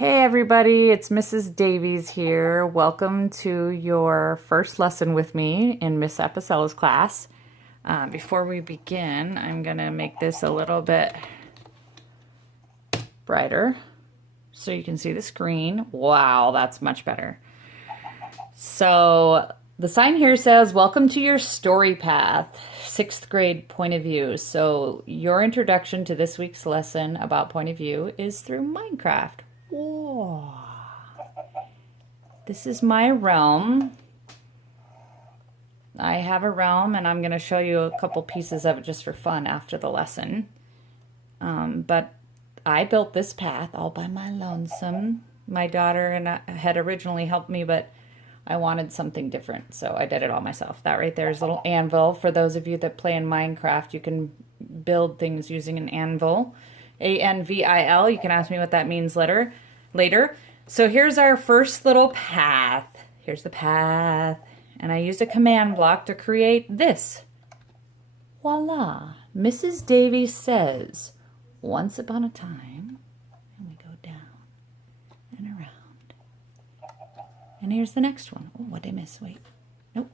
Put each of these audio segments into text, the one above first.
Hey everybody, it's Mrs. Davies here. Welcome to your first lesson with me in Miss Apicella's class. Before we begin, I'm going to make this a little bit brighter so you can see the screen. Wow, that's much better. So the sign here says, welcome to your story path, 6th grade point of view. So your introduction to this week's lesson about point of view is through Minecraft. Whoa. This is my realm. I have a realm and I'm going to show you a couple pieces of it just for fun after the lesson. But I built this path all by my lonesome. My daughter and I had originally helped me, but I wanted something different, so I did it all myself. That right there is a little anvil. For those of you that play in Minecraft, you can build things using an anvil. A-N-V-I-L. You can ask me what that means later. So here's our first little path. Here's the path. And I used a command block to create this. Voila. Mrs. Davies says, once upon a time, and we go down and around. And here's the next one. Oh, what did I miss? Wait. Nope.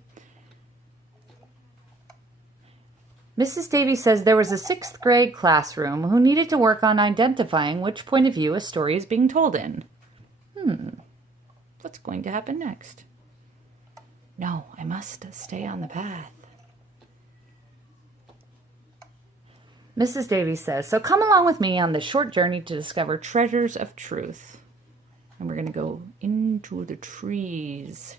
Mrs. Davies says there was a 6th grade classroom who needed to work on identifying which point of view a story is being told in. What's going to happen next? No, I must stay on the path. Mrs. Davies says, so come along with me on this short journey to discover treasures of truth. And we're going to go into the trees.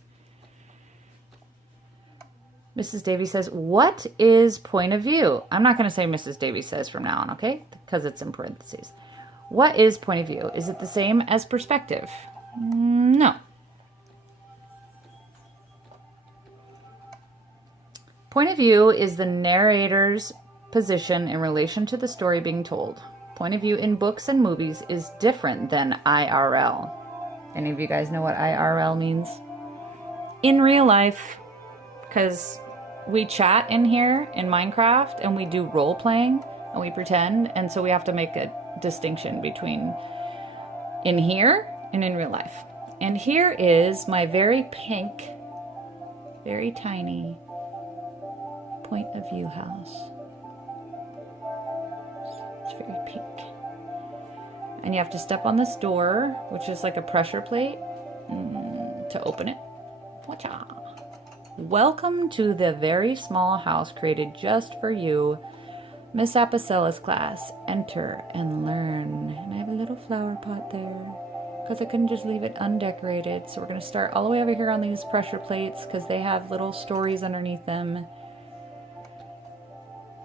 Mrs. Davies says, what is point of view? I'm not going to say Mrs. Davies says from now on, okay? Because it's in parentheses. What is point of view? Is it the same as perspective? No. Point of view is the narrator's position in relation to the story being told. Point of view in books and movies is different than IRL. Any of you guys know what IRL means? In real life, because we chat in here in Minecraft and we do role playing and we pretend, and so we have to make a distinction between in here and in real life. And here is my very pink, very tiny point of view house. It's very pink. And you have to step on this door, which is like a pressure plate, to open it. Watcha! Welcome to the very small house created just for you, Miss Apicella's class. Enter and learn. And I have a little flower pot there because I couldn't just leave it undecorated. So we're going to start all the way over here on these pressure plates because they have little stories underneath them.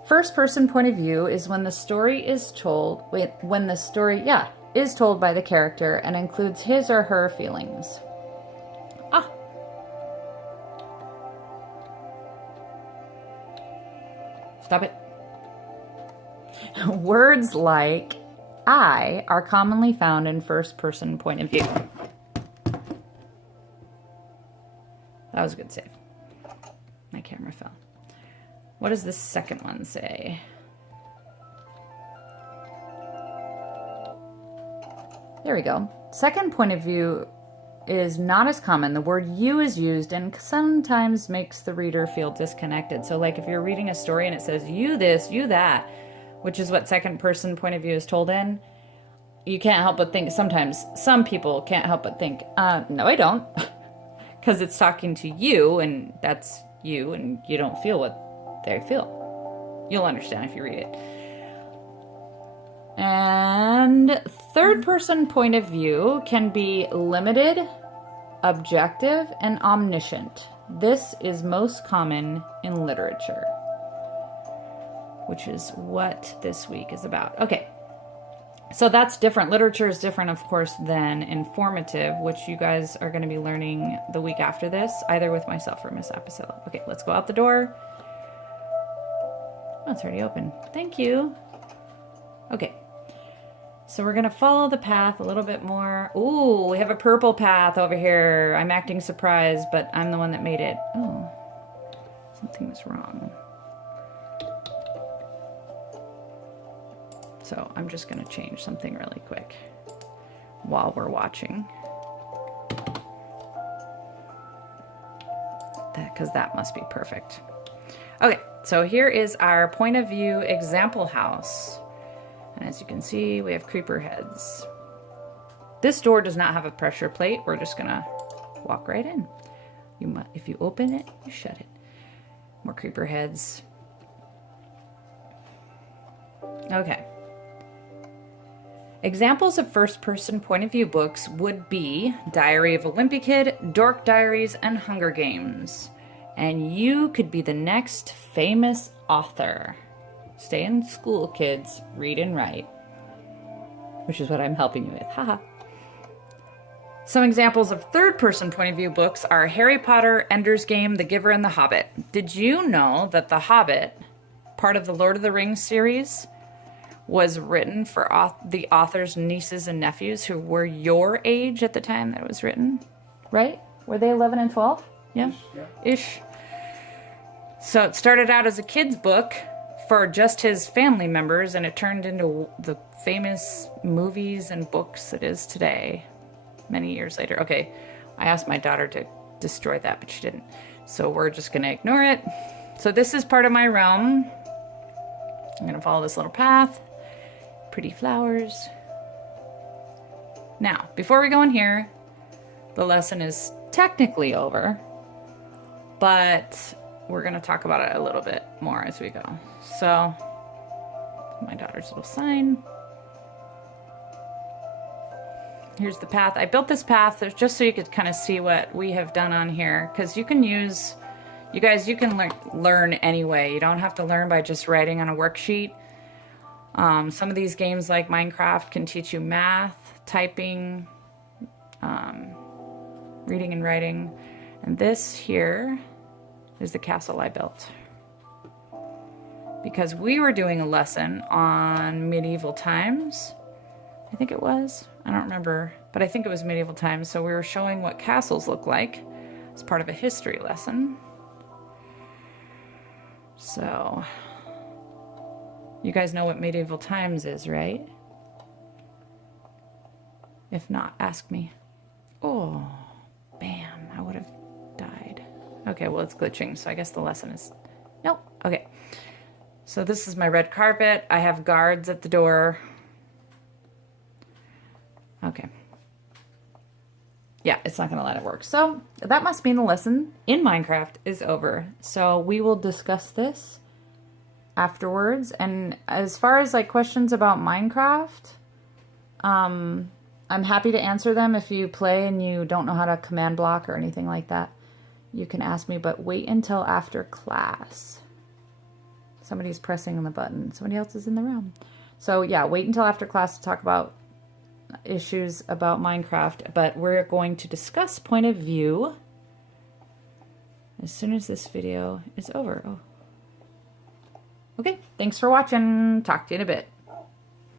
First person point of view is when the story is told, is told by the character and includes his or her feelings. Stop it. Words like I are commonly found in first person point of view. That was a good save. My camera fell. What does the second one say? There we go. Second point of view is not as common. The word you is used and sometimes makes the reader feel disconnected. So like if you're reading a story and it says you this, you that, which is what second person point of view is told in, you can't help but think, sometimes some people can't help but think, no I don't, because it's talking to you and that's you and you don't feel what they feel. You'll understand if you read it. And third person point of view can be limited, objective, and omniscient. This is most common in literature, which is what this week is about. Okay, so that's different. Literature is different, of course, than informative, which you guys are going to be learning the week after this, either with myself or Miss Apicella. Okay, let's go out the door. Oh, it's already open. Thank you. Okay. So we're going to follow the path a little bit more. Ooh, we have a purple path over here. I'm acting surprised, but I'm the one that made it. Oh, something was wrong. So I'm just going to change something really quick. while we're watching. Because that must be perfect. Okay, so here is our point of view example house. And as you can see, we have creeper heads. This door does not have a pressure plate. We're just gonna walk right in. If you open it, you shut it. More creeper heads. Okay. Examples of first-person point of view books would be Diary of a Wimpy Kid, Dork Diaries, and Hunger Games. And you could be the next famous author. Stay in school, kids. Read and write. Which is what I'm helping you with. Haha. Some examples of third-person point of view books are Harry Potter, Ender's Game, The Giver, and The Hobbit. Did you know that The Hobbit, part of the Lord of the Rings series, was written for the author's nieces and nephews who were your age at the time that it was written? Right? Were they 11 and 12? Yeah? Ish. So it started out as a kid's book for just his family members, and it turned into the famous movies and books it is today, many years later. Okay, I asked my daughter to destroy that, but she didn't. So we're just going to ignore it. So this is part of my realm. I'm going to follow this little path. Pretty flowers. Now, before we go in here, the lesson is technically over, but we're going to talk about it a little bit more as we go. So, my daughter's little sign. Here's the path. I built this path just so you could kind of see what we have done on here, because you can use, you guys, you can learn anyway. You don't have to learn by just writing on a worksheet. Some of these games like Minecraft can teach you math, typing, reading and writing. And this here is the castle I built. Because we were doing a lesson on medieval times. I think it was. I don't remember, but I think it was medieval times. So we were showing what castles look like as part of a history lesson. So you guys know what medieval times is, right? If not, ask me. Oh, bam, I would have died. Okay, well, it's glitching, so I guess the lesson is... Nope, okay. So this is my red carpet. I have guards at the door. Okay. Yeah, it's not going to let it work. So that must mean the lesson in Minecraft is over. So we will discuss this afterwards. And as far as like questions about Minecraft, I'm happy to answer them. If you play and you don't know how to command block or anything like that, you can ask me, but wait until after class. Somebody's pressing on the button. Somebody else is in the room. So yeah, wait until after class to talk about issues about Minecraft, but we're going to discuss point of view as soon as this video is over. Oh. Okay, thanks for watching. Talk to you in a bit.